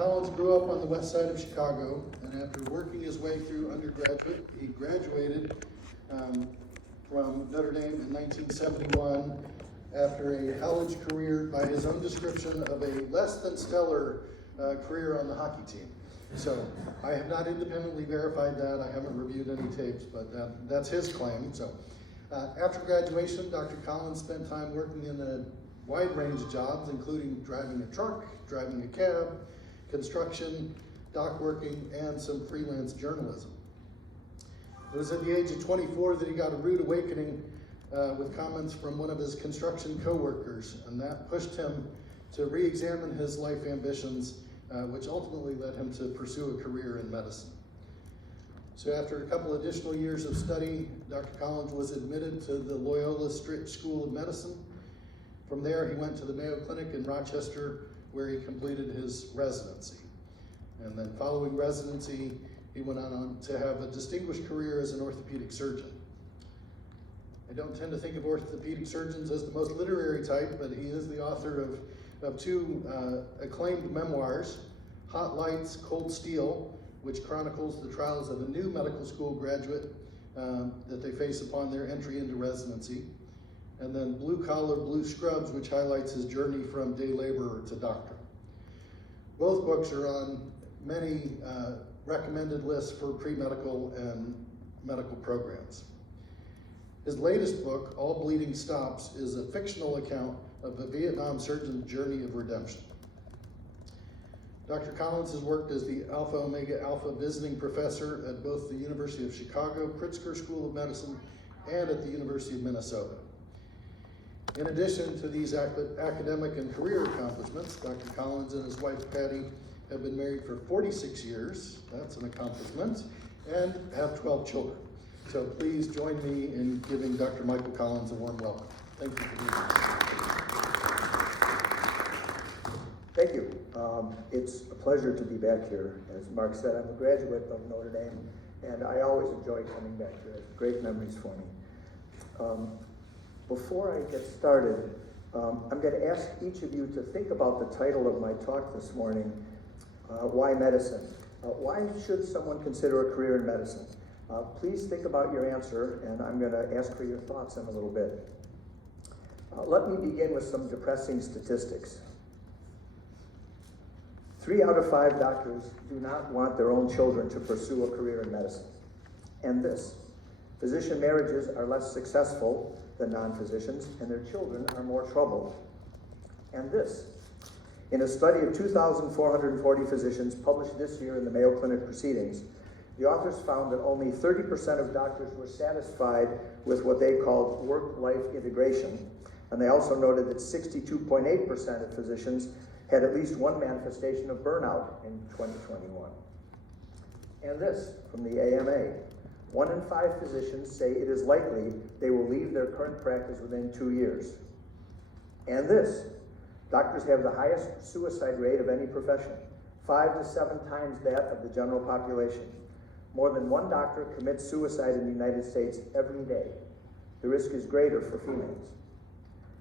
Collins grew up on the west side of Chicago, and after working his way through undergraduate, he graduated from Notre Dame in 1971 after a college career, by his own description, of a less than stellar career on the hockey team. So I have not independently verified that. I haven't reviewed any tapes, but that's his claim. So after graduation, Dr. Collins spent time working in a wide range of jobs, including driving a truck, driving a cab, construction, dock working, and some freelance journalism. It was at the age of 24 that he got a rude awakening with comments from one of his construction coworkers, and that pushed him to re-examine his life ambitions, which ultimately led him to pursue a career in medicine. So after a couple additional years of study, Dr. Collins was admitted to the Loyola Stritch School of Medicine. From there, he went to the Mayo Clinic in Rochester, where he completed his residency. And then following residency, he went on to have a distinguished career as an orthopedic surgeon. I don't tend to think of orthopedic surgeons as the most literary type, but he is the author of two acclaimed memoirs, Hot Lights, Cold Steel, which chronicles the trials of a new medical school graduate that they face upon their entry into residency, and then Blue Collar, Blue Scrubs, which highlights his journey from day laborer to doctor. Both books are on many recommended lists for pre-medical and medical programs. His latest book, All Bleeding Stops, is a fictional account of a Vietnam surgeon's journey of redemption. Dr. Collins has worked as the Alpha Omega Alpha visiting professor at both the University of Chicago Pritzker School of Medicine and at the University of Minnesota. In addition to these academic and career accomplishments, Dr. Collins and his wife Patty have been married for 46 years, that's an accomplishment, and have 12 children. So please join me in giving Dr. Michael Collins a warm welcome. Thank you for being here. Thank you. It's a pleasure to be back here. As Mark said, I'm a graduate of Notre Dame, and I always enjoy coming back here. It's great memories for me. Before I get started, I'm going to ask each of you to think about the title of my talk this morning, Why Medicine? Why should someone consider a career in medicine? Please think about your answer, and I'm going to ask for your thoughts in a little bit. Let me begin with some depressing statistics. 3 out of 5 doctors do not want their own children to pursue a career in medicine. And this, physician marriages are less successful than non-physicians, and their children are more troubled. And this, in a study of 2,440 physicians published this year in the Mayo Clinic Proceedings, the authors found that only 30% of doctors were satisfied with what they called work-life integration, and they also noted that 62.8% of physicians had at least one manifestation of burnout in 2021. And this, from the AMA, 1 in 5 physicians say it is likely they will leave their current practice within 2 years. And this, doctors have the highest suicide rate of any profession, 5 to 7 times that of the general population. More than 1 doctor commits suicide in the United States every day. The risk is greater for females.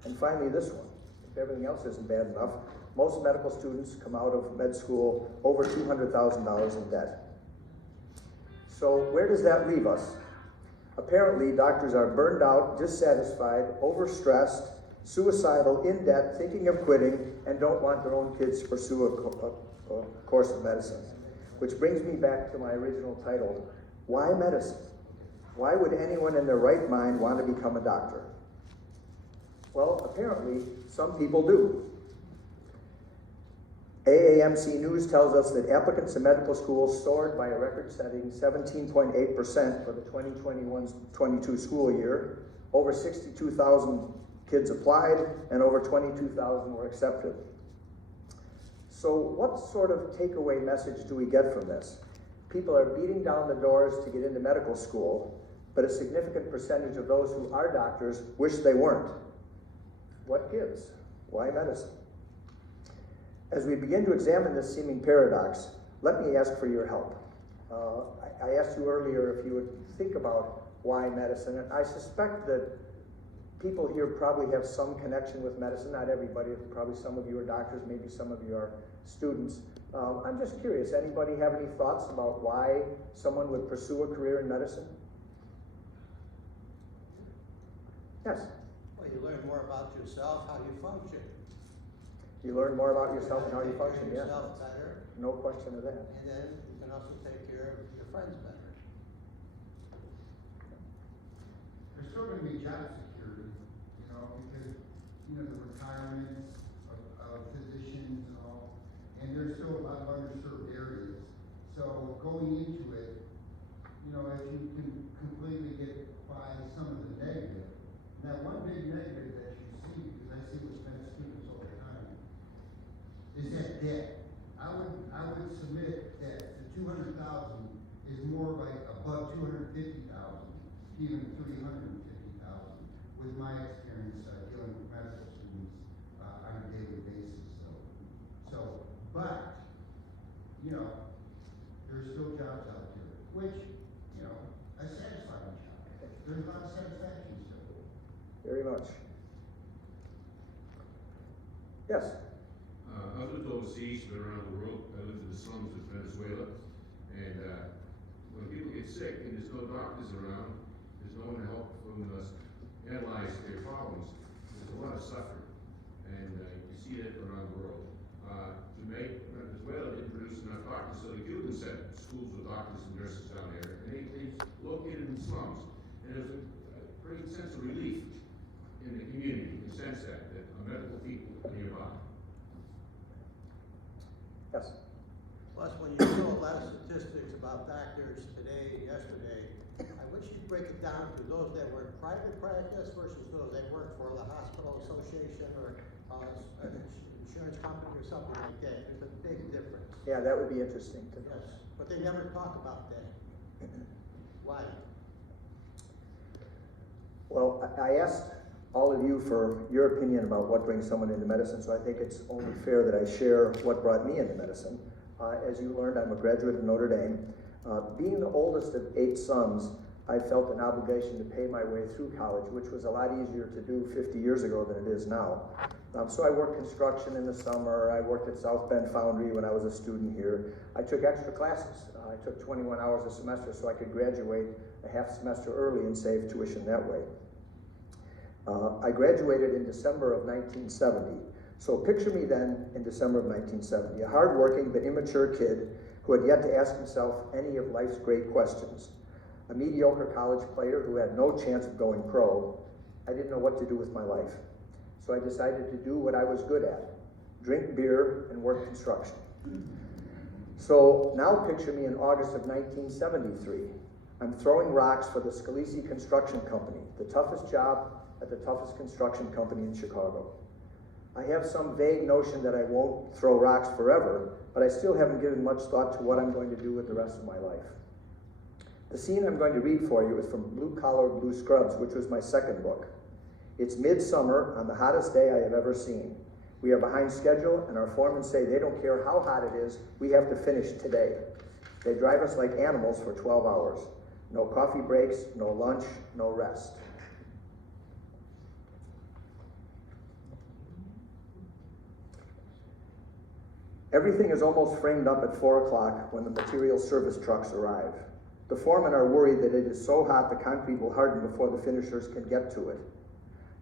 And finally, this one, if everything else isn't bad enough, most medical students come out of med school over $200,000 in debt. So where does that leave us? Apparently, doctors are burned out, dissatisfied, overstressed, suicidal, in debt, thinking of quitting, and don't want their own kids to pursue a course of medicine. Which brings me back to my original title, Why Medicine? Why would anyone in their right mind want to become a doctor? Well, apparently, some people do. AAMC News tells us that applicants to medical school soared by a record-setting 17.8% for the 2021-22 school year. Over 62,000 kids applied, and over 22,000 were accepted. So what sort of takeaway message do we get from this? People are beating down the doors to get into medical school, but a significant percentage of those who are doctors wish they weren't. What gives? Why medicine? As we begin to examine this seeming paradox, let me ask for your help. I asked you earlier if you would think about why medicine, and I suspect that people here probably have some connection with medicine. Not everybody, probably some of you are doctors, maybe some of you are students. I'm just curious, anybody have any thoughts about why someone would pursue a career in medicine? Yes? Well, you learn more about yourself, how you function. You learn more about yourself and how you Take care function, of yes. yourself better, No question of that. and then you can also take care of your friends better. There's still gonna be job security, because, the retirements of physicians and all, and there's still a lot of underserved areas. So going into it, if you can completely get by some of the negative, now one big negative that you see, because I see with med students all the time, is that debt. I would submit that the 200,000 is more like above 250,000, even 350,000, with my experience dealing with medical students on a daily basis. But there's still jobs out there, which a satisfying job. There's a lot of satisfaction still. Very much. Yes? I've lived overseas, been around the world. I lived in the slums of Venezuela. And when people get sick and there's no doctors around, there's no one to help them analyze their problems, there's a lot of suffering. And you see that around the world. Venezuela didn't produce enough doctors, so the Cubans had schools with doctors and nurses down there. And they located in the slums. And there's a great sense of relief in the community, in the sense that medical people are nearby. Yes? Plus, when you show a lot of statistics about doctors today and yesterday, I wish you'd break it down to those that were in private practice versus those that worked for the hospital association or an insurance company or something like that. There's a big difference. Yeah, that would be interesting to know. Yes, but they never talk about that. Why? Well, I asked all of you for your opinion about what brings someone into medicine, so I think it's only fair that I share what brought me into medicine. As you learned, I'm a graduate of Notre Dame. Being the oldest of 8 sons, I felt an obligation to pay my way through college, which was a lot easier to do 50 years ago than it is now. So I worked construction in the summer. I worked at South Bend Foundry when I was a student here. I took extra classes. I took 21 hours a semester so I could graduate a half semester early and save tuition that way. I graduated in December of 1970. So picture me then in December of 1970, a hardworking but immature kid who had yet to ask himself any of life's great questions. A mediocre college player who had no chance of going pro. I didn't know what to do with my life. So I decided to do what I was good at, drink beer and work construction. So now picture me in August of 1973. I'm throwing rocks for the Scalisi Construction Company, the toughest job at the toughest construction company in Chicago. I have some vague notion that I won't throw rocks forever, but I still haven't given much thought to what I'm going to do with the rest of my life. The scene I'm going to read for you is from Blue Collar Blue Scrubs, which was my second book. It's midsummer on the hottest day I have ever seen. We are behind schedule, and our foremen say they don't care how hot it is, we have to finish today. They drive us like animals for 12 hours. No coffee breaks, no lunch, no rest. Everything is almost framed up at 4 o'clock when the material service trucks arrive. The foremen are worried that it is so hot the concrete will harden before the finishers can get to it.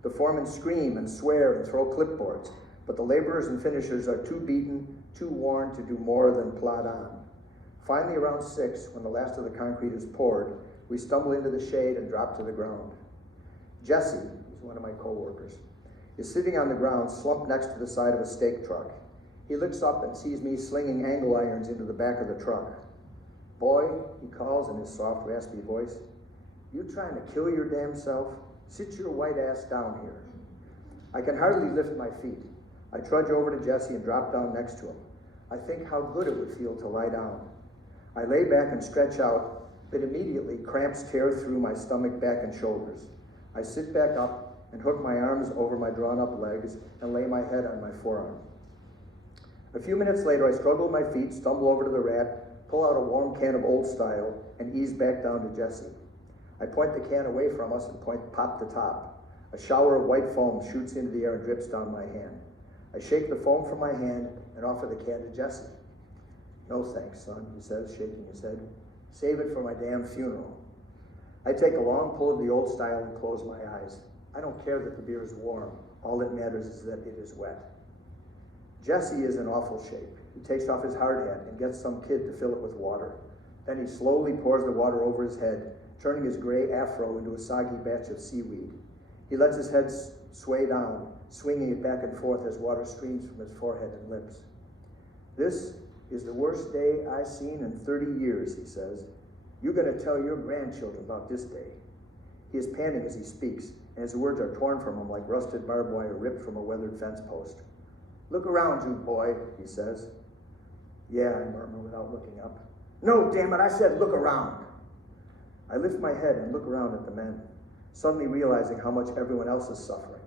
The foremen scream and swear and throw clipboards, but the laborers and finishers are too beaten, too worn to do more than plod on. Finally, around 6, when the last of the concrete is poured, we stumble into the shade and drop to the ground. Jesse, who's one of my co-workers, is sitting on the ground slumped next to the side of a stake truck. He looks up and sees me slinging angle irons into the back of the truck. "Boy," he calls in his soft, raspy voice, "you trying to kill your damn self? Sit your white ass down here." I can hardly lift my feet. I trudge over to Jesse and drop down next to him. I think how good it would feel to lie down. I lay back and stretch out, but immediately cramps tear through my stomach, back, and shoulders. I sit back up and hook my arms over my drawn-up legs and lay my head on my forearm. A few minutes later, I struggle with my feet, stumble over to the rack, pull out a warm can of Old Style, and ease back down to Jesse. I point the can away from us and point pop to top. A shower of white foam shoots into the air and drips down my hand. I shake the foam from my hand and offer the can to Jesse. No thanks, son, he says, shaking his head. Save it for my damn funeral. I take a long pull of the old style and close my eyes. I don't care that the beer is warm. All that matters is that it is wet. Jesse is in awful shape. He takes off his hard hat and gets some kid to fill it with water. Then he slowly pours the water over his head, turning his gray afro into a soggy batch of seaweed. He lets his head sway down, swinging it back and forth as water streams from his forehead and lips. This is the worst day I've seen in 30 years, he says. You're going to tell your grandchildren about this day. He is panting as he speaks, and his words are torn from him like rusted barbed wire ripped from a weathered fence post. Look around you, boy, he says. Yeah, I murmur without looking up. No, damn it, I said look around. I lift my head and look around at the men, suddenly realizing how much everyone else is suffering.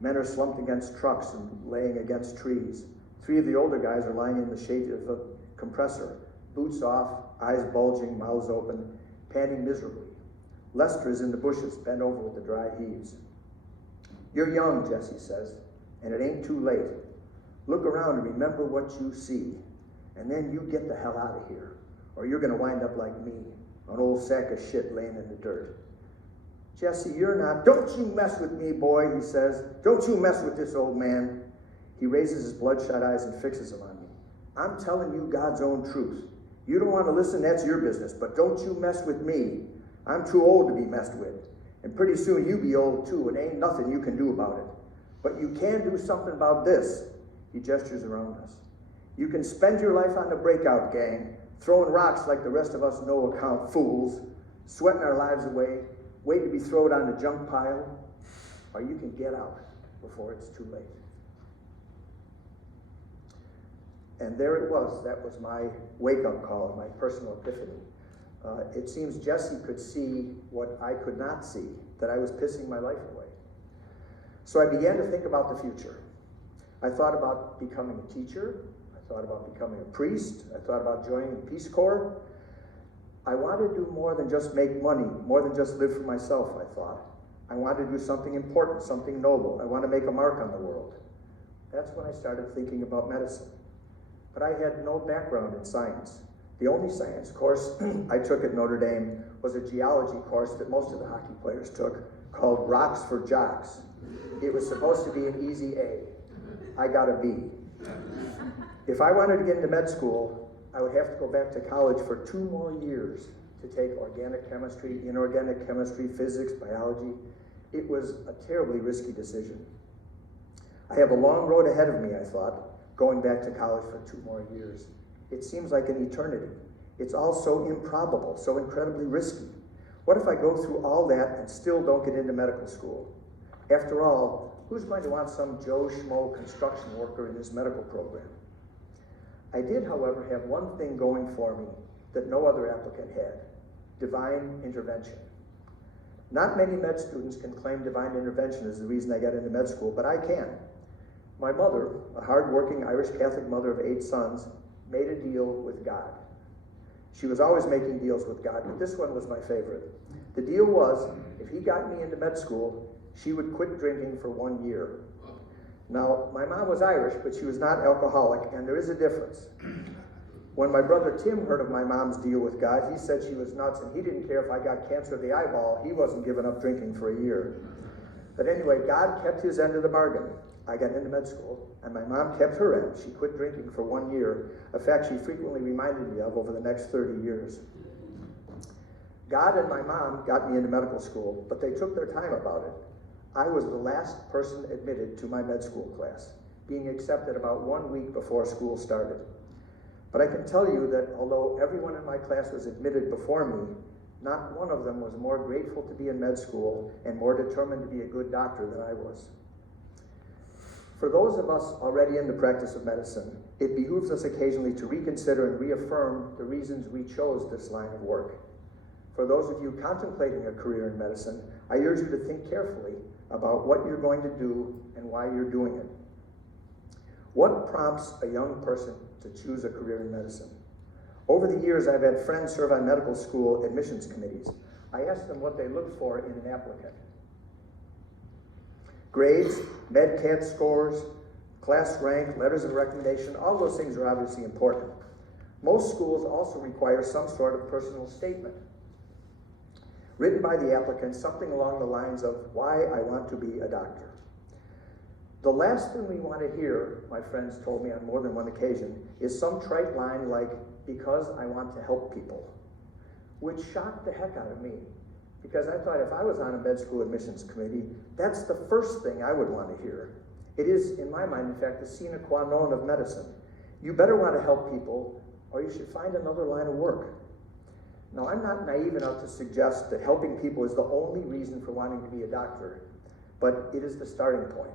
Men are slumped against trucks and laying against trees. 3 of the older guys are lying in the shade of a compressor, boots off, eyes bulging, mouths open, panting miserably. Lester is in the bushes, bent over with the dry heaves. You're young, Jesse says, and it ain't too late. Look around and remember what you see, and then you get the hell out of here, or you're going to wind up like me, an old sack of shit laying in the dirt. Jesse, you're not. Don't you mess with me, boy, he says. Don't you mess with this old man. He raises his bloodshot eyes and fixes them on me. I'm telling you God's own truth. You don't want to listen, that's your business, but don't you mess with me. I'm too old to be messed with. And pretty soon you be old too, and ain't nothing you can do about it. But you can do something about this. He gestures around us. You can spend your life on the breakout gang, throwing rocks like the rest of us no-account fools, sweating our lives away, waiting to be thrown on the junk pile, or you can get out before it's too late. And there it was. That was my wake-up call, my personal epiphany. It seems Jesse could see what I could not see, that I was pissing my life away. So I began to think about the future. I thought about becoming a teacher. I thought about becoming a priest. I thought about joining the Peace Corps. I wanted to do more than just make money, more than just live for myself, I thought. I wanted to do something important, something noble. I want to make a mark on the world. That's when I started thinking about medicine. But I had no background in science. The only science course I took at Notre Dame was a geology course that most of the hockey players took, called Rocks for Jocks. It was supposed to be an easy A. I got a B. If I wanted to get into med school, I would have to go back to college for 2 more years to take organic chemistry, inorganic chemistry, physics, biology. It was a terribly risky decision. I have a long road ahead of me, I thought, going back to college for 2 more years. It seems like an eternity. It's all so improbable, so incredibly risky. What if I go through all that and still don't get into medical school? After all, who's going to want some Joe Schmo construction worker in his medical program? I did, however, have one thing going for me that no other applicant had: divine intervention. Not many med students can claim divine intervention as the reason I got into med school, but I can. My mother, a hard-working Irish Catholic mother of 8 sons, made a deal with God. She was always making deals with God, but this one was my favorite. The deal was, if he got me into med school, she would quit drinking for 1 year. Now, my mom was Irish, but she was not alcoholic, and there is a difference. When my brother Tim heard of my mom's deal with God, he said she was nuts, and he didn't care if I got cancer of the eyeball. He wasn't giving up drinking for a year. But anyway, God kept his end of the bargain. I got into med school, and my mom kept her end. She quit drinking for 1 year, a fact she frequently reminded me of over the next 30 years. God and my mom got me into medical school, but they took their time about it. I was the last person admitted to my med school class, being accepted about 1 week before school started. But I can tell you that although everyone in my class was admitted before me, not one of them was more grateful to be in med school and more determined to be a good doctor than I was. For those of us already in the practice of medicine, it behooves us occasionally to reconsider and reaffirm the reasons we chose this line of work. For those of you contemplating a career in medicine, I urge you to think carefully about what you're going to do and why you're doing it. What prompts a young person to choose a career in medicine? Over the years, I've had friends serve on medical school admissions committees. I asked them what they look for in an applicant. Grades, MedCat scores, class rank, letters of recommendation, all those things are obviously important. Most schools also require some sort of personal statement, written by the applicant, something along the lines of why I want to be a doctor. The last thing we want to hear, my friends told me on more than one occasion, is some trite line like, because I want to help people, which shocked the heck out of me. Because I thought if I was on a med school admissions committee, that's the first thing I would want to hear. It is, in my mind, in fact, the sine qua non of medicine. You better want to help people, or you should find another line of work. Now, I'm not naive enough to suggest that helping people is the only reason for wanting to be a doctor, but it is the starting point.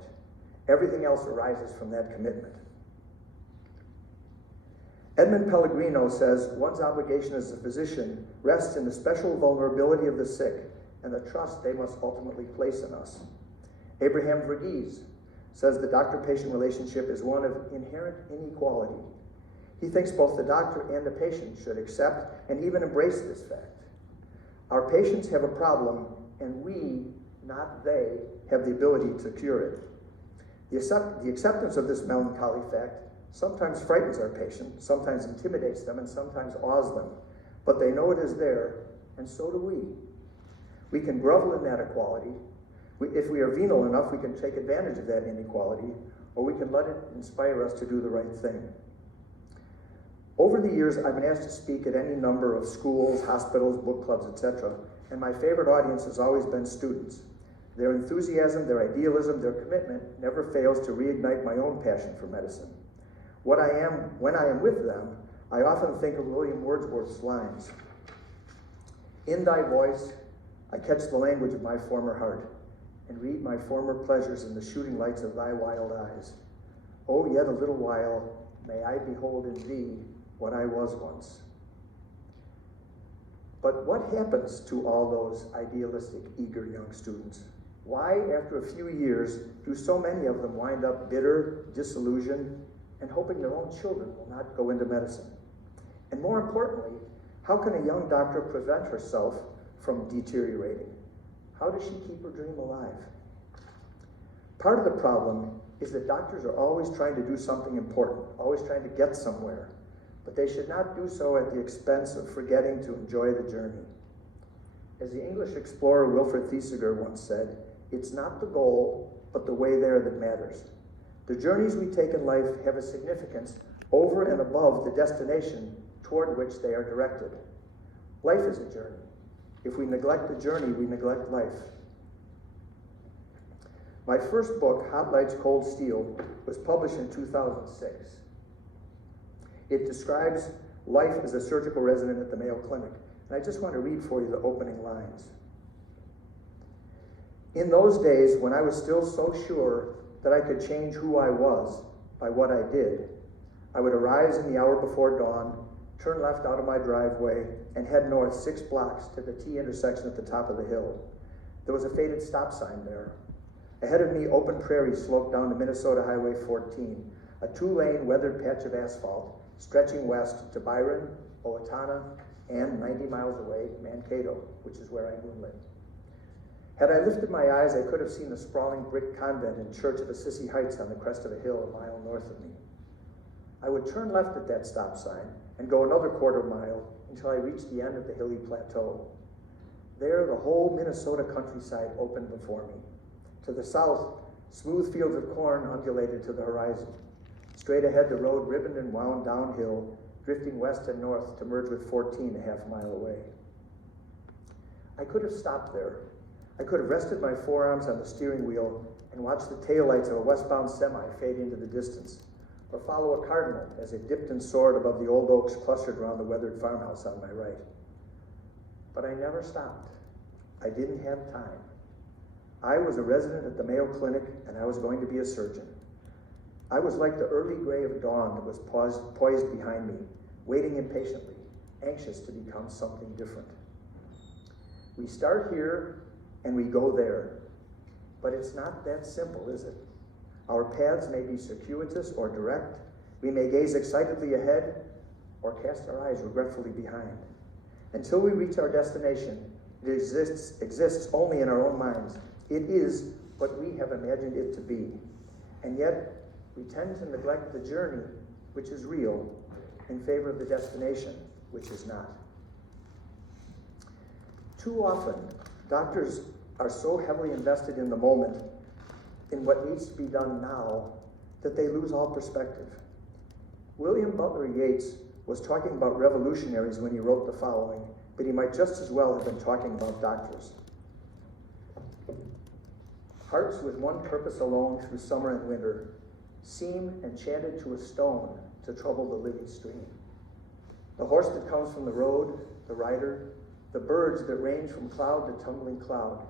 Everything else arises from that commitment. Edmund Pellegrino says, one's obligation as a physician rests in the special vulnerability of the sick and the trust they must ultimately place in us. Abraham Verghese says the doctor-patient relationship is one of inherent inequality. He thinks both the doctor and the patient should accept and even embrace this fact. Our patients have a problem, and we, not they, have the ability to cure it. The acceptance of this melancholy fact sometimes frightens our patient, sometimes intimidates them, and sometimes awes them. But they know it is there, and so do we. We can grovel in that equality. If we are venal enough, we can take advantage of that inequality, or we can let it inspire us to do the right thing. Over the years, I've been asked to speak at any number of schools, hospitals, book clubs, etc., and my favorite audience has always been students. Their enthusiasm, their idealism, their commitment never fails to reignite my own passion for medicine. When I am with them, I often think of William Wordsworth's lines. In thy voice, I catch the language of my former heart, and read my former pleasures in the shooting lights of thy wild eyes. Oh, yet a little while, may I behold in thee what I was once. But what happens to all those idealistic, eager young students? Why, after a few years, do so many of them wind up bitter, disillusioned, and hoping their own children will not go into medicine? And more importantly, how can a young doctor prevent herself from deteriorating? How does she keep her dream alive? Part of the problem is that doctors are always trying to do something important, always trying to get somewhere, but they should not do so at the expense of forgetting to enjoy the journey. As the English explorer Wilfred Thesiger once said, it's not the goal, but the way there that matters. The journeys we take in life have a significance over and above the destination toward which they are directed. Life is a journey. If we neglect the journey, we neglect life. My first book, Hot Lights, Cold Steel, was published in 2006. It describes life as a surgical resident at the Mayo Clinic, and I just want to read for you the opening lines. In those days, when I was still so sure that I could change who I was by what I did, I would arise in the hour before dawn, turn left out of my driveway, and head north 6 blocks to the T intersection at the top of the hill. There was a faded stop sign there. Ahead of me, open prairie sloped down to Minnesota Highway 14, a 2-lane weathered patch of asphalt stretching west to Byron, Owatonna, and 90 miles away, Mankato, which is where I moonlit. Had I lifted my eyes, I could have seen the sprawling brick convent and church of Assisi Heights on the crest of a hill a mile north of me. I would turn left at that stop sign and go another quarter mile until I reached the end of the hilly plateau. There, the whole Minnesota countryside opened before me. To the south, smooth fields of corn undulated to the horizon. Straight ahead, the road ribboned and wound downhill, drifting west and north to merge with 14 a half mile away. I could have stopped there. I could have rested my forearms on the steering wheel and watched the taillights of a westbound semi fade into the distance, or follow a cardinal as it dipped and soared above the old oaks clustered around the weathered farmhouse on my right. But I never stopped. I didn't have time. I was a resident at the Mayo Clinic, and I was going to be a surgeon. I was like the early gray of dawn that was poised behind me, waiting impatiently, anxious to become something different. We start here, and we go there. But it's not that simple, is it? Our paths may be circuitous or direct. We may gaze excitedly ahead or cast our eyes regretfully behind. Until we reach our destination, it exists only in our own minds. It is what we have imagined it to be. And yet, we tend to neglect the journey, which is real, in favor of the destination, which is not. Too often, doctors are so heavily invested in the moment, in what needs to be done now, that they lose all perspective. William Butler Yeats was talking about revolutionaries when he wrote the following, but he might just as well have been talking about doctors. Hearts with one purpose alone through summer and winter seem enchanted to a stone to trouble the living stream. The horse that comes from the road, the rider, the birds that range from cloud to tumbling cloud,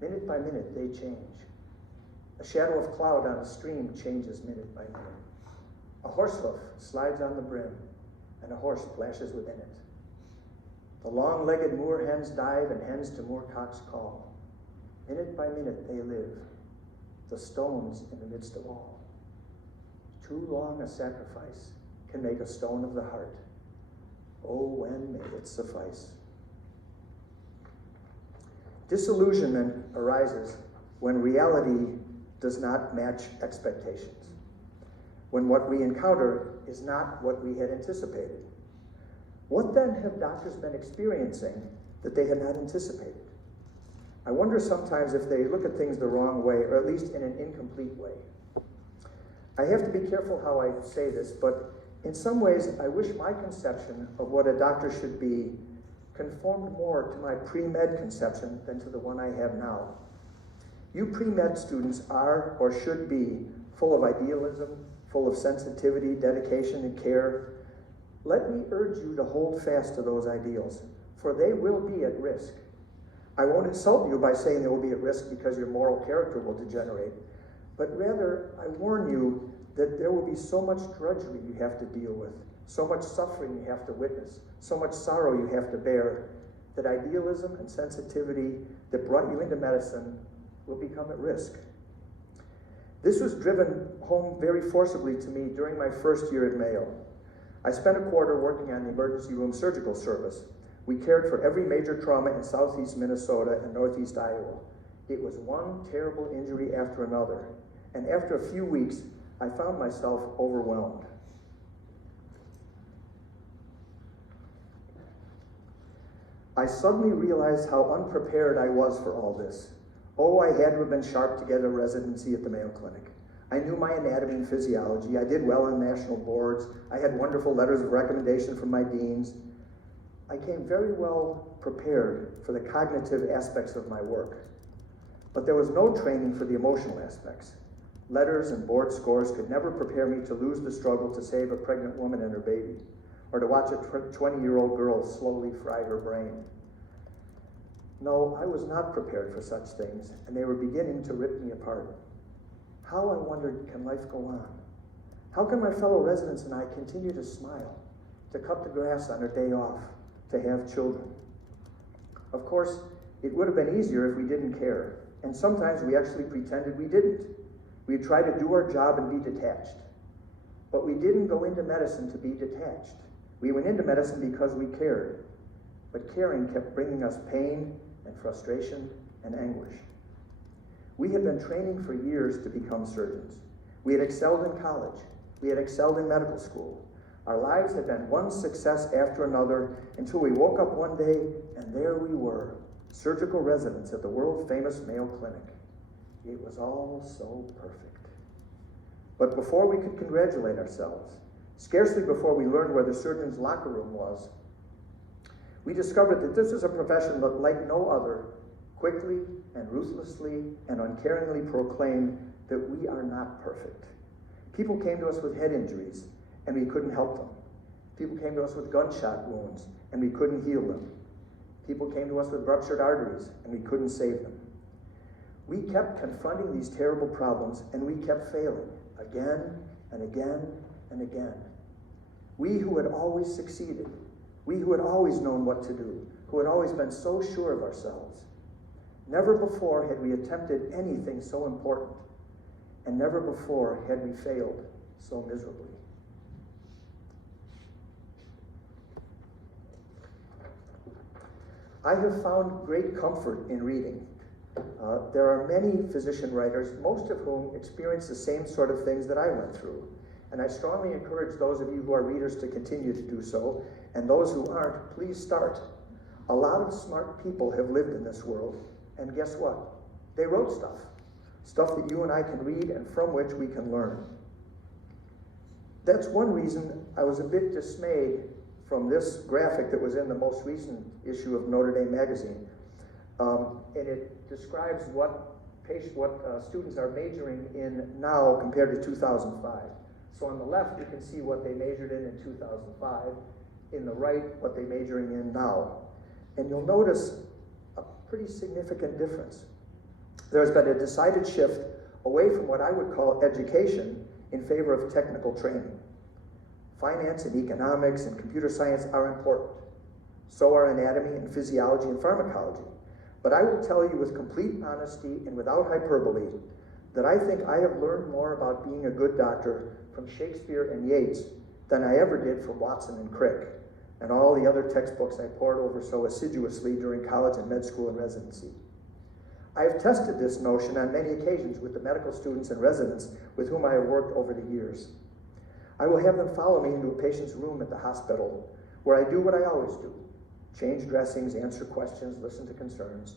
minute by minute they change. A shadow of cloud on a stream changes minute by minute. A horse hoof slides on the brim, and a horse splashes within it. The long-legged moor hens dive, and hens to moorcocks call. Minute by minute they live, the stones in the midst of all. Too long a sacrifice can make a stone of the heart. Oh, when may it suffice? Disillusionment arises when reality does not match expectations, when what we encounter is not what we had anticipated. What then have doctors been experiencing that they had not anticipated? I wonder sometimes if they look at things the wrong way, or at least in an incomplete way. I have to be careful how I say this, but in some ways I wish my conception of what a doctor should be conformed more to my pre-med conception than to the one I have now. You pre-med students are, or should be, full of idealism, full of sensitivity, dedication, and care. Let me urge you to hold fast to those ideals, for they will be at risk. I won't insult you by saying they will be at risk because your moral character will degenerate, but rather I warn you that there will be so much drudgery you have to deal with, so much suffering you have to witness, so much sorrow you have to bear, that idealism and sensitivity that brought you into medicine will become at risk. This was driven home very forcibly to me during my first year at Mayo. I spent a quarter working on the emergency room surgical service. We cared for every major trauma in southeast Minnesota and northeast Iowa. It was one terrible injury after another, and after a few weeks, I found myself overwhelmed. I suddenly realized how unprepared I was for all this. Oh, I had to have been sharp to get a residency at the Mayo Clinic. I knew my anatomy and physiology. I did well on national boards. I had wonderful letters of recommendation from my deans. I came very well prepared for the cognitive aspects of my work. But there was no training for the emotional aspects. Letters and board scores could never prepare me to lose the struggle to save a pregnant woman and her baby, or to watch a 20-year-old girl slowly fry her brain. No, I was not prepared for such things, and they were beginning to rip me apart. How, I wondered, can life go on? How can my fellow residents and I continue to smile, to cut the grass on our day off, to have children? Of course, it would have been easier if we didn't care, and sometimes we actually pretended we didn't. We'd try to do our job and be detached. But we didn't go into medicine to be detached. We went into medicine because we cared. But caring kept bringing us pain and frustration and anguish. We had been training for years to become surgeons. We had excelled in college. We had excelled in medical school. Our lives had been one success after another until we woke up one day and there we were, surgical residents at the world-famous Mayo Clinic. It was all so perfect. But before we could congratulate ourselves, scarcely before we learned where the surgeon's locker room was, we discovered that this is a profession that, like no other, quickly and ruthlessly and uncaringly proclaimed that we are not perfect. People came to us with head injuries, and we couldn't help them. People came to us with gunshot wounds, and we couldn't heal them. People came to us with ruptured arteries, and we couldn't save them. We kept confronting these terrible problems, and we kept failing again and again and again. We who had always succeeded, we who had always known what to do, who had always been so sure of ourselves. Never before had we attempted anything so important, and never before had we failed so miserably. I have found great comfort in reading. There are many physician writers, most of whom experience the same sort of things that I went through. And I strongly encourage those of you who are readers to continue to do so, and those who aren't, please start. A lot of smart people have lived in this world, and guess what? They wrote stuff that you and I can read and from which we can learn. That's one reason I was a bit dismayed from this graphic that was in the most recent issue of Notre Dame magazine. And it describes what students are majoring in now compared to 2005. So on the left, you can see what they majored in 2005. In the right, what they're majoring in now. And you'll notice a pretty significant difference. There's been a decided shift away from what I would call education in favor of technical training. Finance and economics and computer science are important. So are anatomy and physiology and pharmacology. But I will tell you with complete honesty and without hyperbole that I think I have learned more about being a good doctor from Shakespeare and Yeats than I ever did from Watson and Crick and all the other textbooks I pored over so assiduously during college and med school and residency. I have tested this notion on many occasions with the medical students and residents with whom I have worked over the years. I will have them follow me into a patient's room at the hospital, where I do what I always do: change dressings, answer questions, listen to concerns.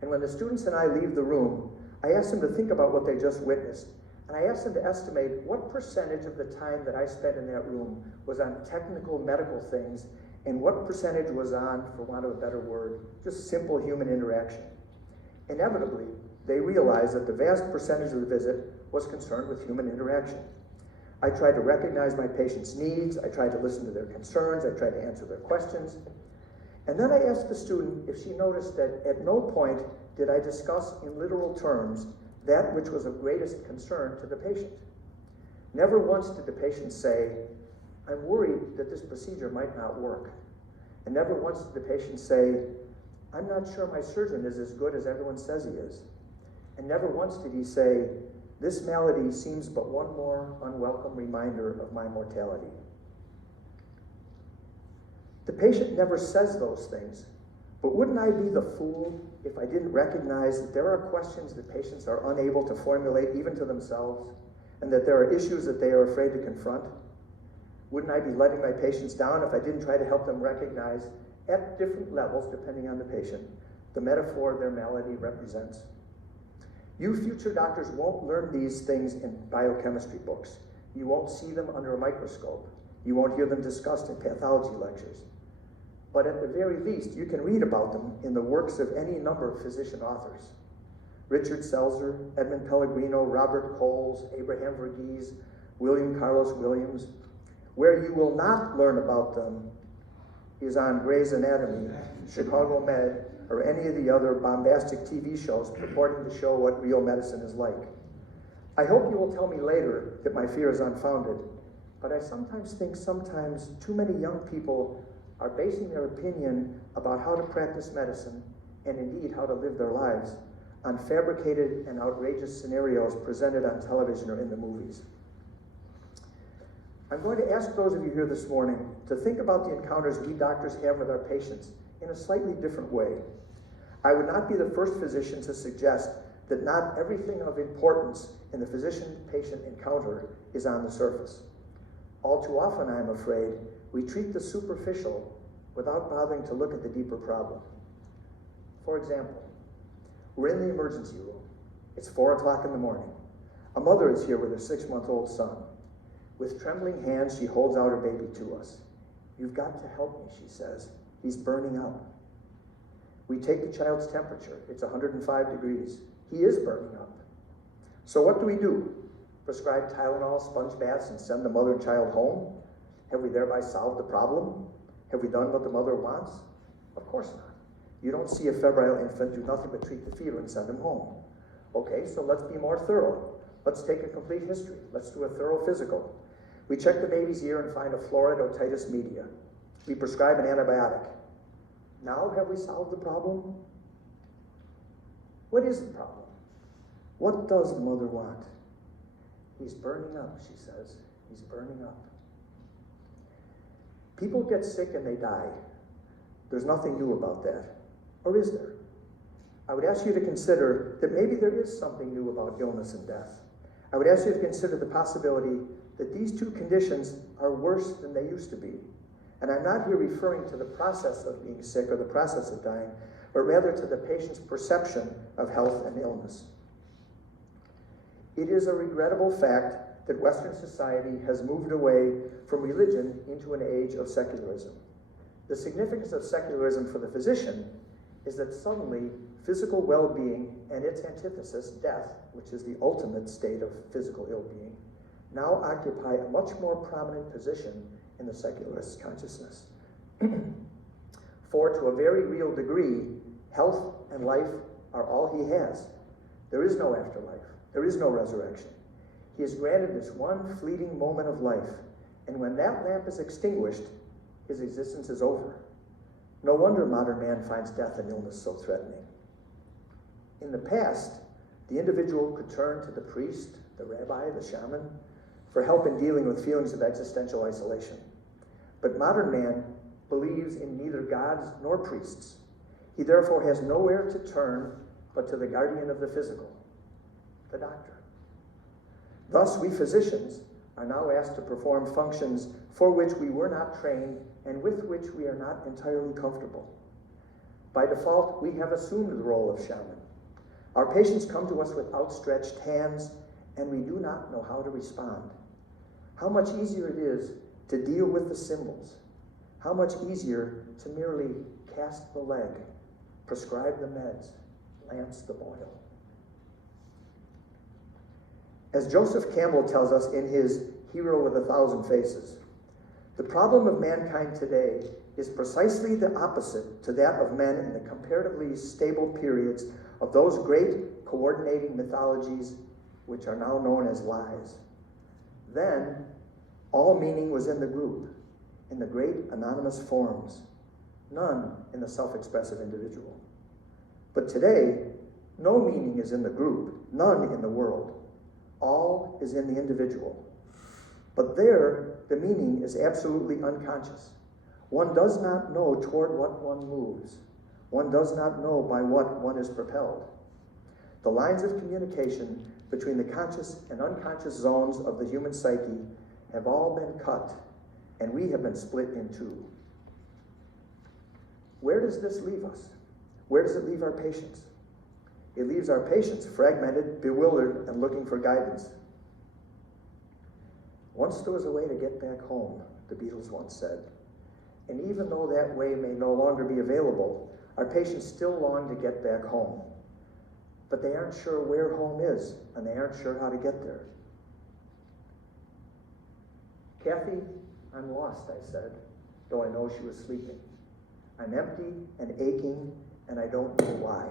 And when the students and I leave the room, I ask them to think about what they just witnessed, and I ask them to estimate what percentage of the time that I spent in that room was on technical medical things, and what percentage was on, for want of a better word, just simple human interaction. Inevitably, they realize that the vast percentage of the visit was concerned with human interaction. I tried to recognize my patient's needs, I tried to listen to their concerns, I tried to answer their questions. And then I asked the student if she noticed that at no point did I discuss in literal terms that which was of greatest concern to the patient. Never once did the patient say, "I'm worried that this procedure might not work." And never once did the patient say, "I'm not sure my surgeon is as good as everyone says he is." And never once did he say, "This malady seems but one more unwelcome reminder of my mortality." The patient never says those things, but wouldn't I be the fool if I didn't recognize that there are questions that patients are unable to formulate even to themselves, and that there are issues that they are afraid to confront? Wouldn't I be letting my patients down if I didn't try to help them recognize, at different levels depending on the patient, the metaphor their malady represents? You future doctors won't learn these things in biochemistry books. You won't see them under a microscope. You won't hear them discussed in pathology lectures. But at the very least, you can read about them in the works of any number of physician authors. Richard Selzer, Edmund Pellegrino, Robert Coles, Abraham Verghese, William Carlos Williams. Where you will not learn about them is on Grey's Anatomy, Chicago Med, or any of the other bombastic TV shows purporting to show what real medicine is like. I hope you will tell me later that my fear is unfounded, but I sometimes think too many young people are basing their opinion about how to practice medicine, and indeed how to live their lives, on fabricated and outrageous scenarios presented on television or in the movies. I'm going to ask those of you here this morning to think about the encounters we doctors have with our patients in a slightly different way. I would not be the first physician to suggest that not everything of importance in the physician-patient encounter is on the surface. All too often, I'm afraid, we treat the superficial without bothering to look at the deeper problem. For example, we're in the emergency room. It's 4 o'clock in the morning. A mother is here with her 6-month-old son. With trembling hands, she holds out her baby to us. "You've got to help me," she says. "He's burning up." We take the child's temperature. It's 105 degrees. He is burning up. So what do? Prescribe Tylenol, sponge baths, and send the mother and child home? Have we thereby solved the problem? Have we done what the mother wants? Of course not. You don't see a febrile infant do nothing but treat the fever and send him home. Okay, so let's be more thorough. Let's take a complete history. Let's do a thorough physical. We check the baby's ear and find a florid otitis media. We prescribe an antibiotic. Now have we solved the problem? What is the problem? What does the mother want? "He's burning up," she says. "He's burning up." People get sick and they die. There's nothing new about that. Or is there? I would ask you to consider that maybe there is something new about illness and death. I would ask you to consider the possibility that these two conditions are worse than they used to be. And I'm not here referring to the process of being sick or the process of dying, but rather to the patient's perception of health and illness. It is a regrettable fact that Western society has moved away from religion into an age of secularism. The significance of secularism for the physician is that suddenly physical well-being and its antithesis, death, which is the ultimate state of physical ill-being, now occupy a much more prominent position in the secularist consciousness. For to a very real degree, health and life are all he has. There is no afterlife. There is no resurrection. He is granted this one fleeting moment of life, and when that lamp is extinguished, his existence is over. No wonder modern man finds death and illness so threatening. In the past, the individual could turn to the priest, the rabbi, the shaman, for help in dealing with feelings of existential isolation. But modern man believes in neither gods nor priests. He therefore has nowhere to turn but to the guardian of the physical, the doctor. Thus, we physicians are now asked to perform functions for which we were not trained and with which we are not entirely comfortable. By default, we have assumed the role of shaman. Our patients come to us with outstretched hands, and we do not know how to respond. How much easier it is to deal with the symbols. How much easier to merely cast the leg, prescribe the meds, lance the boil. As Joseph Campbell tells us in his Hero with 1,000 Faces, the problem of mankind today is precisely the opposite to that of men in the comparatively stable periods of those great coordinating mythologies which are now known as lies. Then, all meaning was in the group, in the great anonymous forms, none in the self-expressive individual. But today, no meaning is in the group, none in the world. All is in the individual. But there, the meaning is absolutely unconscious. One does not know toward what one moves. One does not know by what one is propelled. The lines of communication between the conscious and unconscious zones of the human psyche have all been cut, and we have been split in two. Where does this leave us? Where does it leave our patients? It leaves our patients fragmented, bewildered, and looking for guidance. Once there was a way to get back home, the Beatles once said. And even though that way may no longer be available, our patients still long to get back home. But they aren't sure where home is, and they aren't sure how to get there. Kathy, I'm lost, I said, though I know she was sleeping. I'm empty and aching, and I don't know why.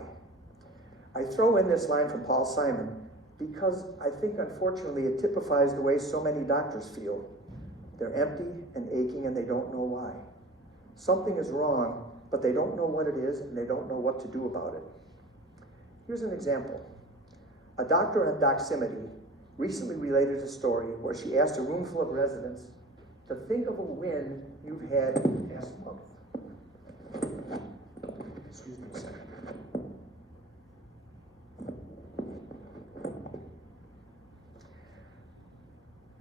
I throw in this line from Paul Simon because I think, unfortunately, it typifies the way so many doctors feel. They're empty and aching, and they don't know why. Something is wrong, but they don't know what it is, and they don't know what to do about it. Here's an example. A doctor at Doximity recently related a story where she asked a room full of residents to think of a win you've had in the past month. Excuse me a second.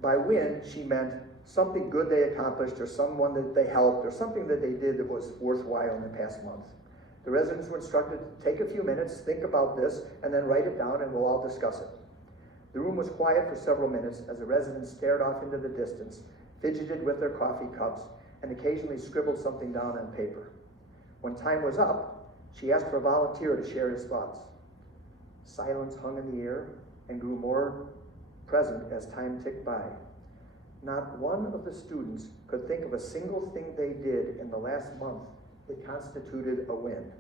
By win, she meant something good they accomplished or someone that they helped or something that they did that was worthwhile in the past month. The residents were instructed to take a few minutes, think about this, and then write it down, and we'll all discuss it. The room was quiet for several minutes as the residents stared off into the distance, fidgeted with their coffee cups, and occasionally scribbled something down on paper. When time was up, she asked for a volunteer to share his thoughts. Silence hung in the air and grew more present as time ticked by. Not one of the students could think of a single thing they did in the last month that constituted a win.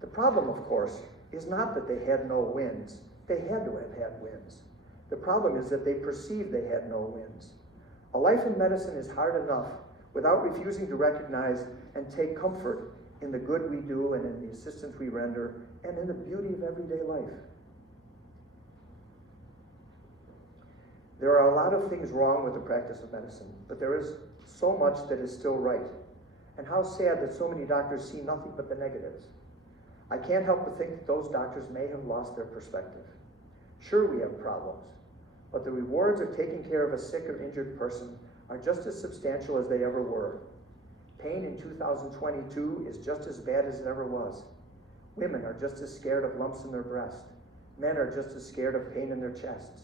The problem, of course, is not that they had no wins. They had to have had wins. The problem is that they perceived they had no wins. A life in medicine is hard enough without refusing to recognize and take comfort in the good we do and in the assistance we render and in the beauty of everyday life. There are a lot of things wrong with the practice of medicine, but there is so much that is still right. And how sad that so many doctors see nothing but the negatives. I can't help but think that those doctors may have lost their perspective. Sure, we have problems, but the rewards of taking care of a sick or injured person are just as substantial as they ever were. Pain in 2022 is just as bad as it ever was. Women are just as scared of lumps in their breast. Men are just as scared of pain in their chests.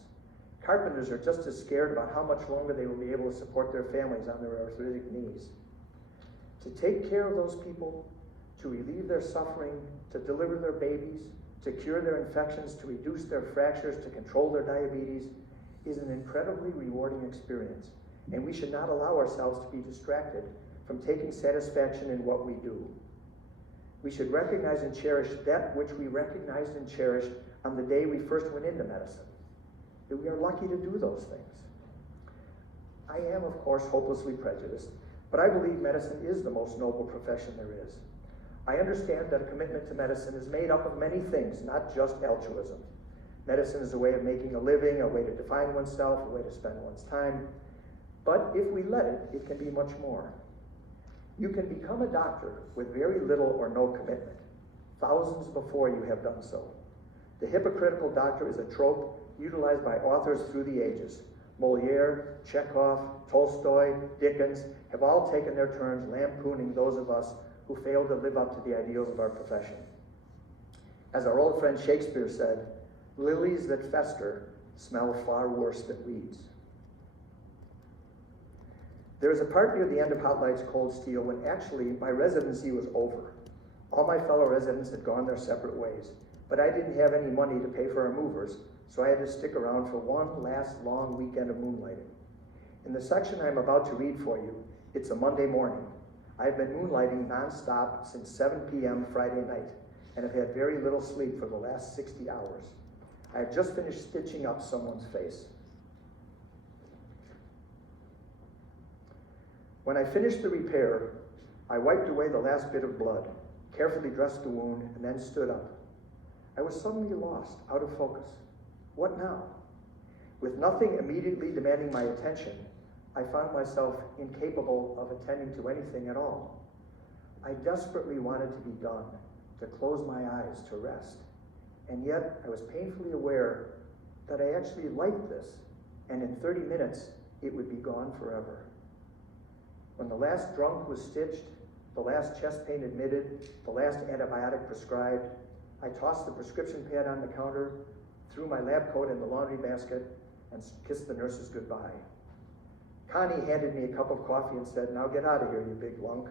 Carpenters are just as scared about how much longer they will be able to support their families on their arthritic knees. To take care of those people, to relieve their suffering, to deliver their babies, to cure their infections, to reduce their fractures, to control their diabetes, is an incredibly rewarding experience, and we should not allow ourselves to be distracted from taking satisfaction in what we do. We should recognize and cherish that which we recognized and cherished on the day we first went into medicine, that we are lucky to do those things. I am, of course, hopelessly prejudiced, but I believe medicine is the most noble profession there is. I understand that a commitment to medicine is made up of many things, not just altruism. Medicine is a way of making a living, a way to define oneself, a way to spend one's time. But if we let it, it can be much more. You can become a doctor with very little or no commitment, thousands before you have done so. The hypocritical doctor is a trope utilized by authors through the ages. Moliere, Chekhov, Tolstoy, Dickens have all taken their turns lampooning those of us who fail to live up to the ideals of our profession. As our old friend Shakespeare said, lilies that fester smell far worse than weeds. There was a part near the end of Hot Lights, Cold Steel when actually my residency was over. All my fellow residents had gone their separate ways, but I didn't have any money to pay for our movers, so I had to stick around for one last long weekend of moonlighting. In the section I'm about to read for you, it's a Monday morning. I've been moonlighting nonstop since 7 p.m. Friday night, and have had very little sleep for the last 60 hours. I have just finished stitching up someone's face. When I finished the repair, I wiped away the last bit of blood, carefully dressed the wound, and then stood up. I was suddenly lost, out of focus. What now? With nothing immediately demanding my attention, I found myself incapable of attending to anything at all. I desperately wanted to be done, to close my eyes, to rest. And yet I was painfully aware that I actually liked this, and in 30 minutes, it would be gone forever. When the last drunk was stitched, the last chest pain admitted, the last antibiotic prescribed, I tossed the prescription pad on the counter, threw my lab coat in the laundry basket, and kissed the nurses goodbye. Connie handed me a cup of coffee and said, "Now get out of here, you big lunk."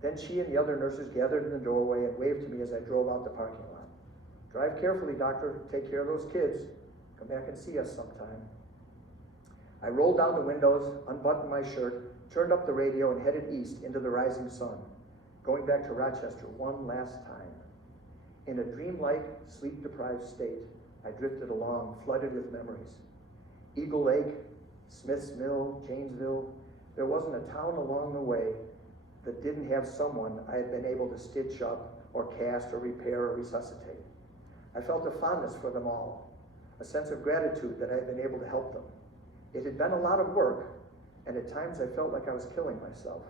Then she and the other nurses gathered in the doorway and waved to me as I drove out the parking lot. "Drive carefully, doctor. Take care of those kids. Come back and see us sometime." I rolled down the windows, unbuttoned my shirt, turned up the radio, and headed east into the rising sun, going back to Rochester one last time. In a dreamlike, sleep-deprived state, I drifted along, flooded with memories. Eagle Lake, Smith's Mill, Janesville. There wasn't a town along the way that didn't have someone I had been able to stitch up or cast or repair or resuscitate. I felt a fondness for them all, a sense of gratitude that I had been able to help them. It had been a lot of work, and at times I felt like I was killing myself.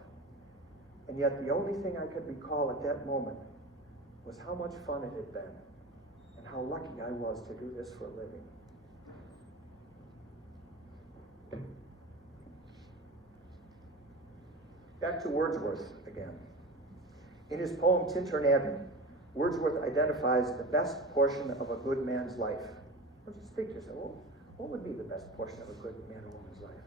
And yet the only thing I could recall at that moment was how much fun it had been, and how lucky I was to do this for a living. Back to Wordsworth again. In his poem Tintern Abbey, Wordsworth identifies the best portion of a good man's life. Let's just think to yourself, well, what would be the best portion of a good man or woman's life?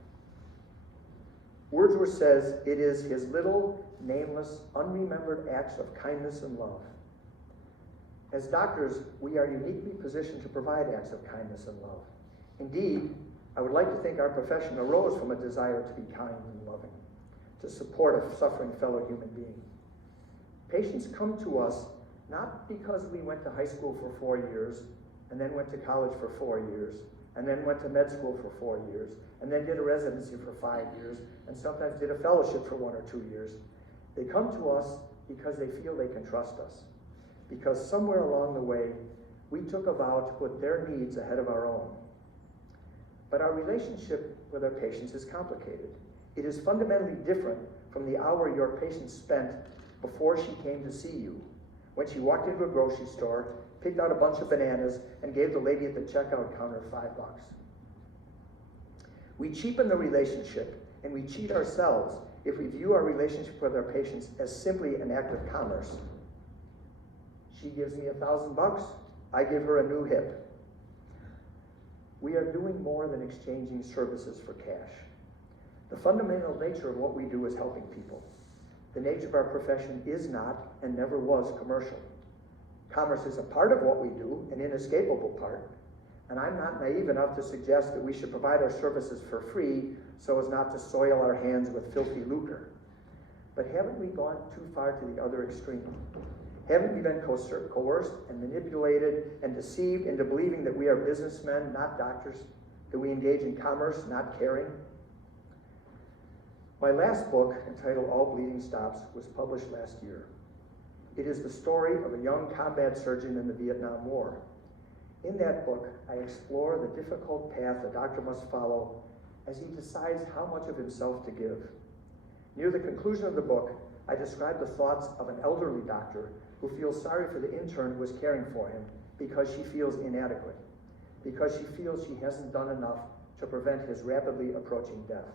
Wordsworth says it is his little, nameless, unremembered acts of kindness and love. As doctors, we are uniquely positioned to provide acts of kindness and love. Indeed, I would like to think our profession arose from a desire to be kind and loving, to support a suffering fellow human being. Patients come to us not because we went to high school for 4 years, and then went to college for 4 years, and then went to med school for 4 years, and then did a residency for 5 years, and sometimes did a fellowship for 1 or 2 years. They come to us because they feel they can trust us, because somewhere along the way, we took a vow to put their needs ahead of our own. But our relationship with our patients is complicated. It is fundamentally different from the hour your patient spent before she came to see you, when she walked into a grocery store, picked out a bunch of bananas, and gave the lady at the checkout counter $5. We cheapen the relationship, and we cheat ourselves if we view our relationship with our patients as simply an act of commerce. She gives me $1,000, I give her a new hip. We are doing more than exchanging services for cash. The fundamental nature of what we do is helping people. The nature of our profession is not and never was commercial. Commerce is a part of what we do, an inescapable part, and I'm not naive enough to suggest that we should provide our services for free so as not to soil our hands with filthy lucre. But haven't we gone too far to the other extreme? Haven't we been coerced and manipulated and deceived into believing that we are businessmen, not doctors, that we engage in commerce, not caring? My last book, entitled All Bleeding Stops, was published last year. It is the story of a young combat surgeon in the Vietnam War. In that book, I explore the difficult path a doctor must follow as he decides how much of himself to give. Near the conclusion of the book, I describe the thoughts of an elderly doctor who feels sorry for the intern who is caring for him because she feels inadequate, because she feels she hasn't done enough to prevent his rapidly approaching death.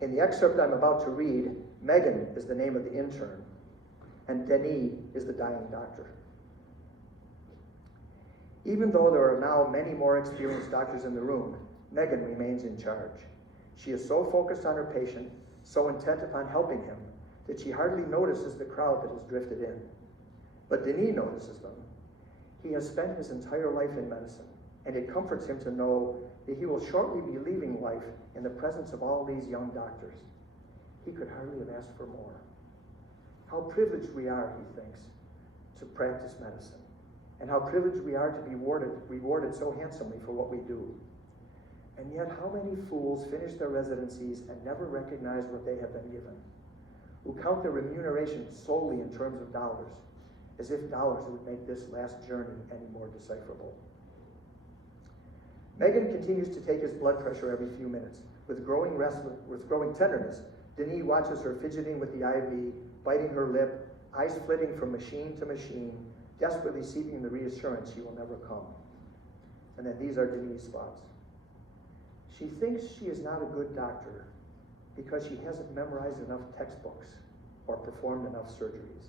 In the excerpt I'm about to read, Megan is the name of the intern, and Denis is the dying doctor. Even though there are now many more experienced doctors in the room, Megan remains in charge. She is so focused on her patient, so intent upon helping him, that she hardly notices the crowd that has drifted in. But Denis notices them. He has spent his entire life in medicine, and it comforts him to know that he will shortly be leaving life in the presence of all these young doctors. He could hardly have asked for more. How privileged we are, he thinks, to practice medicine, and how privileged we are to be rewarded so handsomely for what we do. And yet, how many fools finish their residencies and never recognize what they have been given, who count their remuneration solely in terms of dollars, as if dollars would make this last journey any more decipherable. Megan continues to take his blood pressure every few minutes. With growing tenderness, Denis watches her fidgeting with the IV, biting her lip, eyes flitting from machine to machine, desperately seeking the reassurance she will never come. And then these are Denis' thoughts. She thinks she is not a good doctor because she hasn't memorized enough textbooks or performed enough surgeries.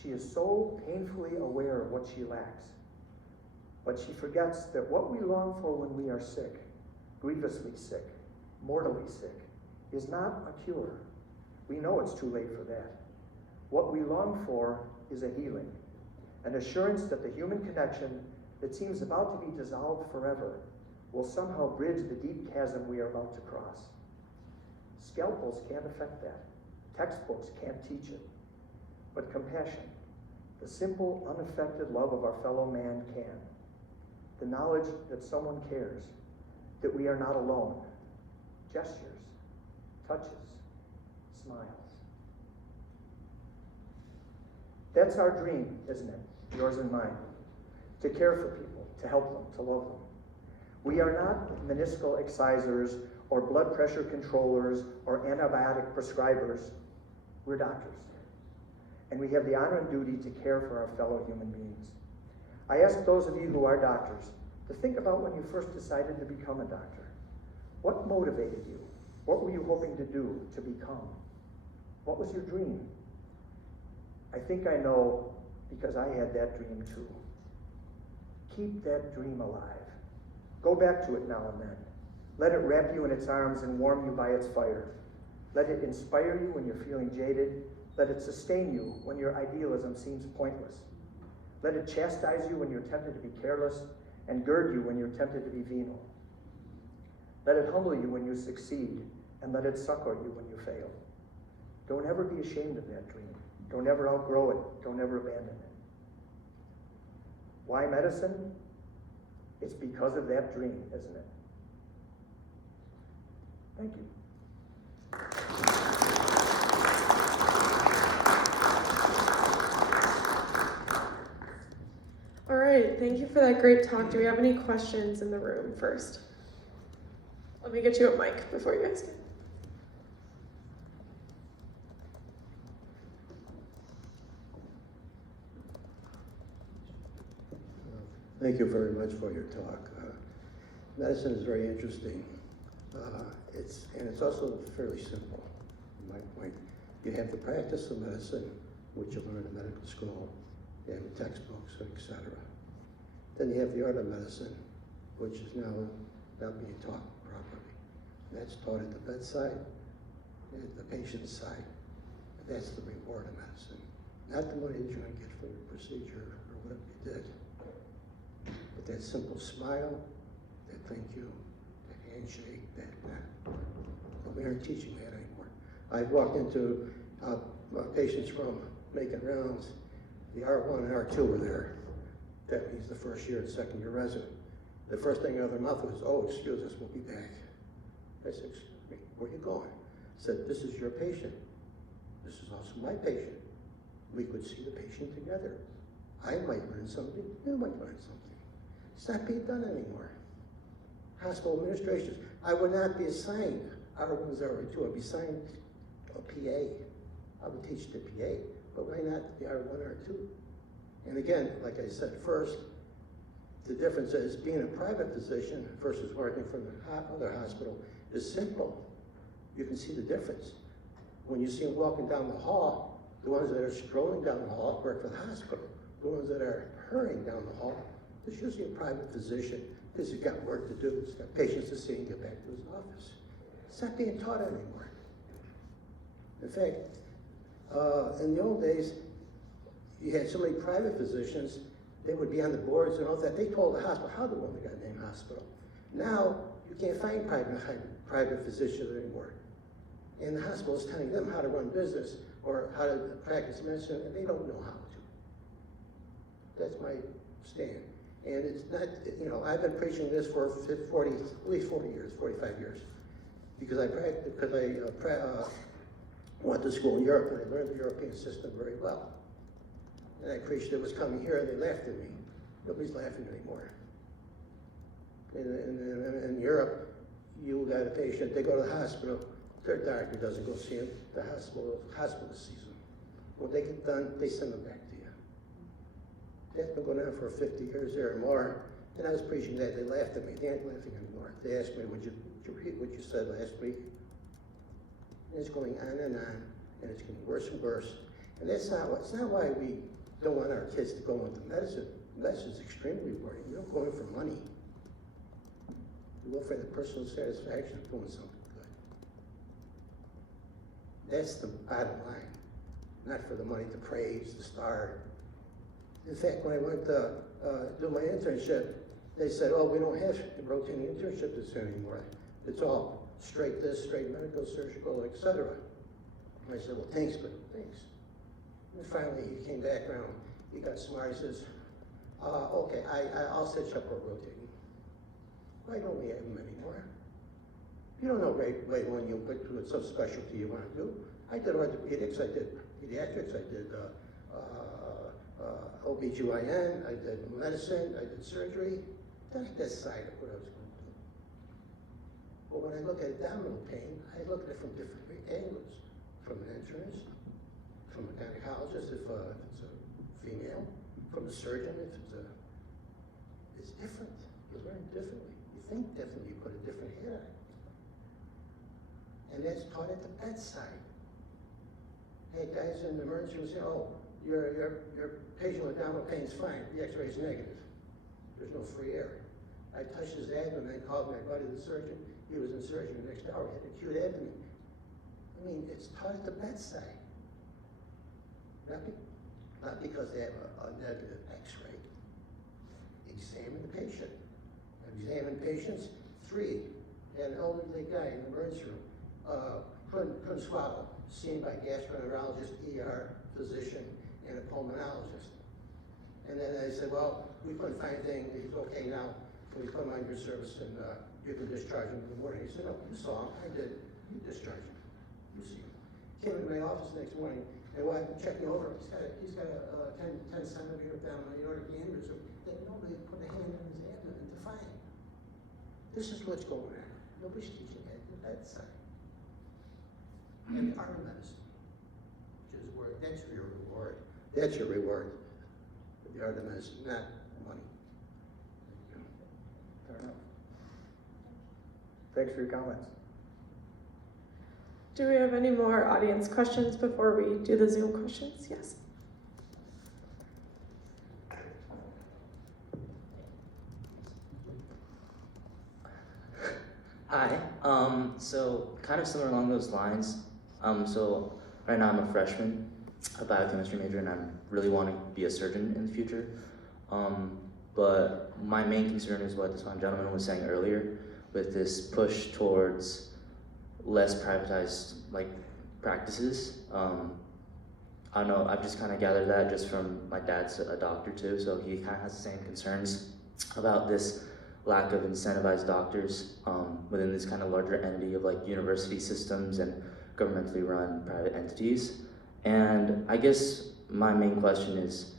She is so painfully aware of what she lacks. But she forgets that what we long for when we are sick, grievously sick, mortally sick, is not a cure. We know it's too late for that. What we long for is a healing, an assurance that the human connection that seems about to be dissolved forever will somehow bridge the deep chasm we are about to cross. Scalpels can't affect that. Textbooks can't teach it. But compassion, the simple, unaffected love of our fellow man can. The knowledge that someone cares, that we are not alone. Gestures, touches, smiles. That's our dream, isn't it? Yours and mine. To care for people, to help them, to love them. We are not meniscal excisors or blood pressure controllers or antibiotic prescribers. We're doctors. And we have the honor and duty to care for our fellow human beings. I ask those of you who are doctors to think about when you first decided to become a doctor. What motivated you? What were you hoping to do, to become? What was your dream? I think I know because I had that dream too. Keep that dream alive. Go back to it now and then. Let it wrap you in its arms and warm you by its fire. Let it inspire you when you're feeling jaded. Let it sustain you when your idealism seems pointless. Let it chastise you when you're tempted to be careless and gird you when you're tempted to be venal. Let it humble you when you succeed and let it succor you when you fail. Don't ever be ashamed of that dream. Don't ever outgrow it. Don't ever abandon it. Why medicine? It's because of that dream, isn't it? Thank you. All right, thank you for that great talk. Do we have any questions in the room first? Let me get you a mic before you ask it. Thank you very much for your talk. Medicine is very interesting. It's also fairly simple, from my point. You have the practice of medicine, which you learn in medical school, you have textbooks, etc. Then you have the art of medicine, which is now not being taught properly. That's taught at the bedside, at the patient's side. That's the reward of medicine. Not the money that you're going to get for your procedure or whatever you did, but that simple smile, that thank you, that handshake, but we aren't teaching that anymore. I've walked into patients from making rounds, the R1 and R2 were there. That means the first year and second year resident. The first thing out of their mouth was, oh, excuse us, we'll be back. I said, excuse me, where are you going? I said, this is your patient. This is also my patient. We could see the patient together. I might learn something, you might learn something. It's not being done anymore. Hospital administrations, I would not be assigned R1s, R2, I'd be assigned a PA. I would teach the PA, but why not the R1, R2? And again, like I said first, the difference is being a private physician versus working for the other hospital is simple. You can see the difference. When you see them walking down the hall, the ones that are strolling down the hall work for the hospital. The ones that are hurrying down the hall, there's usually a private physician because he's got work to do, he's got patients to see and get back to his office. It's not being taught anymore. In fact, in the old days, you had so many private physicians, they would be on the boards and all that. They told the hospital how they wanted to get named hospital. Now, you can't find private physicians anymore. And the hospital is telling them how to run business or how to practice medicine, and they don't know how to. That's my stand. And it's not, you know, I've been preaching this for 40, at least 40 years, 45 years. Because I went to school in Europe and I learned the European system very well. And I preached it was coming here and they laughed at me. Nobody's laughing anymore. In Europe, you got a patient, they go to the hospital, their doctor doesn't go see him, the hospital sees him. When they get done, they send them back to you. That's been going on for 50 years there or more. And I was preaching that, they laughed at me, they ain't laughing anymore. They asked me, would you repeat what you said last week? And it's going on, and it's getting worse and worse. And it's not why we don't want our kids to go into medicine. Medicine is extremely rewarding. We don't go in for money. We go for the personal satisfaction of doing something good. That's the bottom line. Not for the money, the praise, the star. In fact, when I went to do my internship, they said, oh, we don't have rotating internships anymore. It's all straight this, straight medical, surgical, etc. I said, well, thanks, but thanks. And finally, he came back around. He got smart. He says, okay, I'll set you up for rotating. Why don't we have them anymore? You don't know right when you put to some specialty you want to do. I did orthopedics, I did pediatrics, I did OBGYN, I did medicine, I did surgery. Then I decided what I was going to do. But when I look at abdominal pain, I look at it from different angles. From an internist, from a gynecologist if it's a female, from a surgeon if it's different. You learn differently. You think differently. You put a different head on it. And that's taught at the bedside. Hey, guys in the emergency room say, oh, your patient with abdominal pain is fine. The x-ray is negative. There's no free air. I touched his abdomen and called my buddy the surgeon. He was in surgery the next hour. He had acute abdomen. I mean, it's taught at the bedside. Not because they have a negative x-ray. Examine the patient. I've examined patients. 3, had an elderly guy in the emergency room, couldn't swallow, seen by gastroenterologist, ER physician, and a pulmonologist. And then I said, well, we couldn't find anything, he's okay now, can we put him on your service and you can discharge him in the morning? He said, no, you saw him, I did, you discharge him. You see him. Came into my office the next morning, and while I'm checking over, he's got a 10 centimeter down on the aortic aneurysm that nobody put a hand on his abdomen to find. This is what's going on. Nobody's teaching at the bedside. And the art of medicine, which is where that's your reward. That's your reward. The art of medicine, not money. Fair enough. Thanks for your comments. Do we have any more audience questions before we do the Zoom questions? Yes. Hi. So kind of similar along those lines. So right now I'm a freshman, a biochemistry major, and I really want to be a surgeon in the future. But my main concern is what this one gentleman was saying earlier, with this push towards less privatized practices. I don't know. I've just kind of gathered that just from my dad's a doctor too, so he kind of has the same concerns about this lack of incentivized doctors within this kind of larger entity of university systems and governmentally run private entities. And I guess my main question is,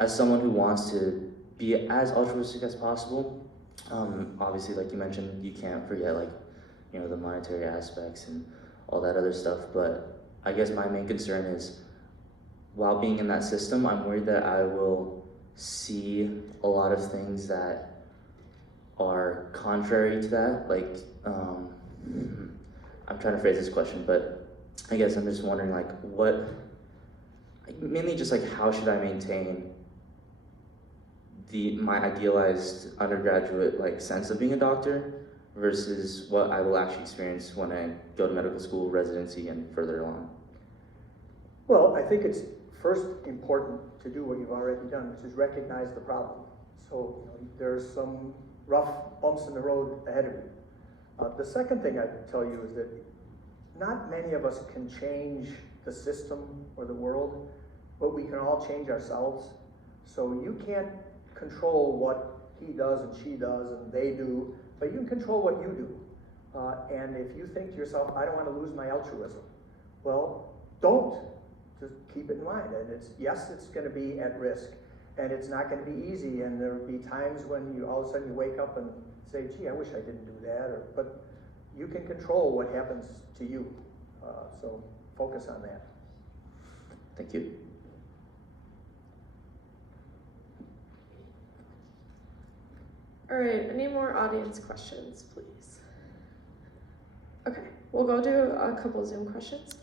as someone who wants to be as altruistic as possible, obviously like you mentioned, you can't forget the monetary aspects and all that other stuff, but I guess my main concern is, while being in that system, I'm worried that I will see a lot of things that are contrary to that. I'm trying to phrase this question, but I guess I'm just wondering mainly just how should I maintain my idealized undergraduate sense of being a doctor versus what I will actually experience when I go to medical school, residency, and further along. Well, I think it's first important to do what you've already done, which is recognize the problem. So there's some rough bumps in the road ahead of you. The second thing I'd tell you is that not many of us can change the system or the world, but we can all change ourselves. So you can't control what he does and she does and they do, but you can control what you do. And if you think to yourself, I don't want to lose my altruism, well, don't. Just keep it in mind. And it's going to be at risk, and it's not going to be easy, and there will be times when you all of a sudden you wake up and say, gee, I wish I didn't do that, but you can control what happens to you. So focus on that. Thank you. All right, any more audience questions, please? Okay, we'll go do a couple Zoom questions.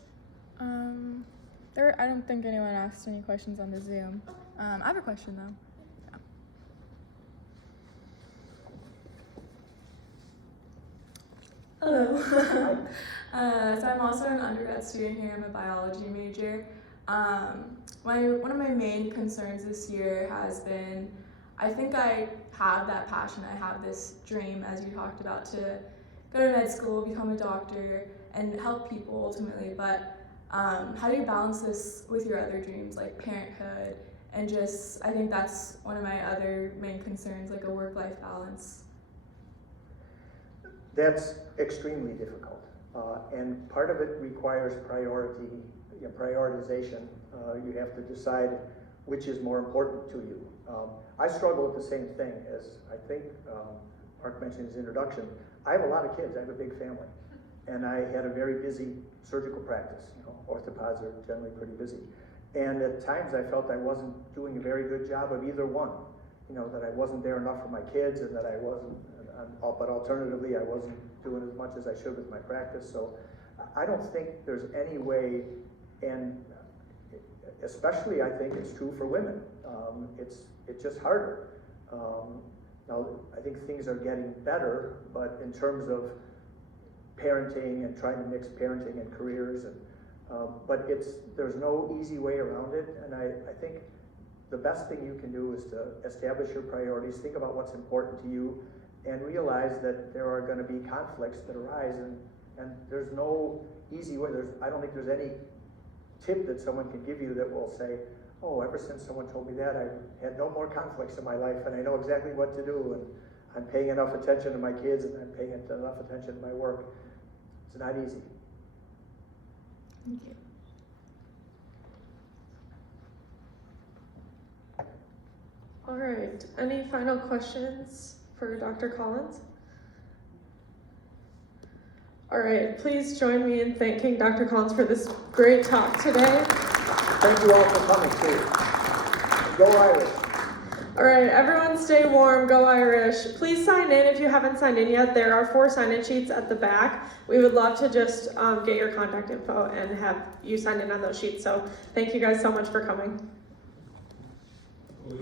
I don't think anyone asked any questions on the Zoom. I have a question though. Hello. So I'm also an undergrad student here. I'm a biology major. One of my main concerns this year has been, I think I have that passion, I have this dream, as you talked about, to go to med school, become a doctor, and help people ultimately, but how do you balance this with your other dreams, like parenthood, and I think that's one of my other main concerns, a work-life balance. That's extremely difficult, and part of it requires prioritization. You have to decide which is more important to you. I struggle with the same thing as I think Mark mentioned in his introduction. I have a lot of kids. I have a big family, and I had a very busy surgical practice. Orthopods are generally pretty busy, and at times I felt I wasn't doing a very good job of either one. That I wasn't there enough for my kids, and that I wasn't. But alternatively, I wasn't doing as much as I should with my practice. So I don't think there's any way, and especially I think it's true for women. It's just harder. Now I think things are getting better, but in terms of parenting and trying to mix parenting and careers, but there's no easy way around it. And I think the best thing you can do is to establish your priorities, think about what's important to you, and realize that there are going to be conflicts that arise, and there's no easy way. I don't think there's any tip that someone can give you that will say, oh, ever since someone told me that, I've had no more conflicts in my life, and I know exactly what to do, and I'm paying enough attention to my kids, and I'm paying enough attention to my work. It's not easy. Thank you. All right, any final questions for Dr. Collins? All right, please join me in thanking Dr. Collins for this great talk today. Thank you all for coming too. Go Irish. All right, everyone stay warm, go Irish. Please sign in if you haven't signed in yet. There are 4 sign-in sheets at the back. We would love to just get your contact info and have you sign in on those sheets. So thank you guys so much for coming. Oh,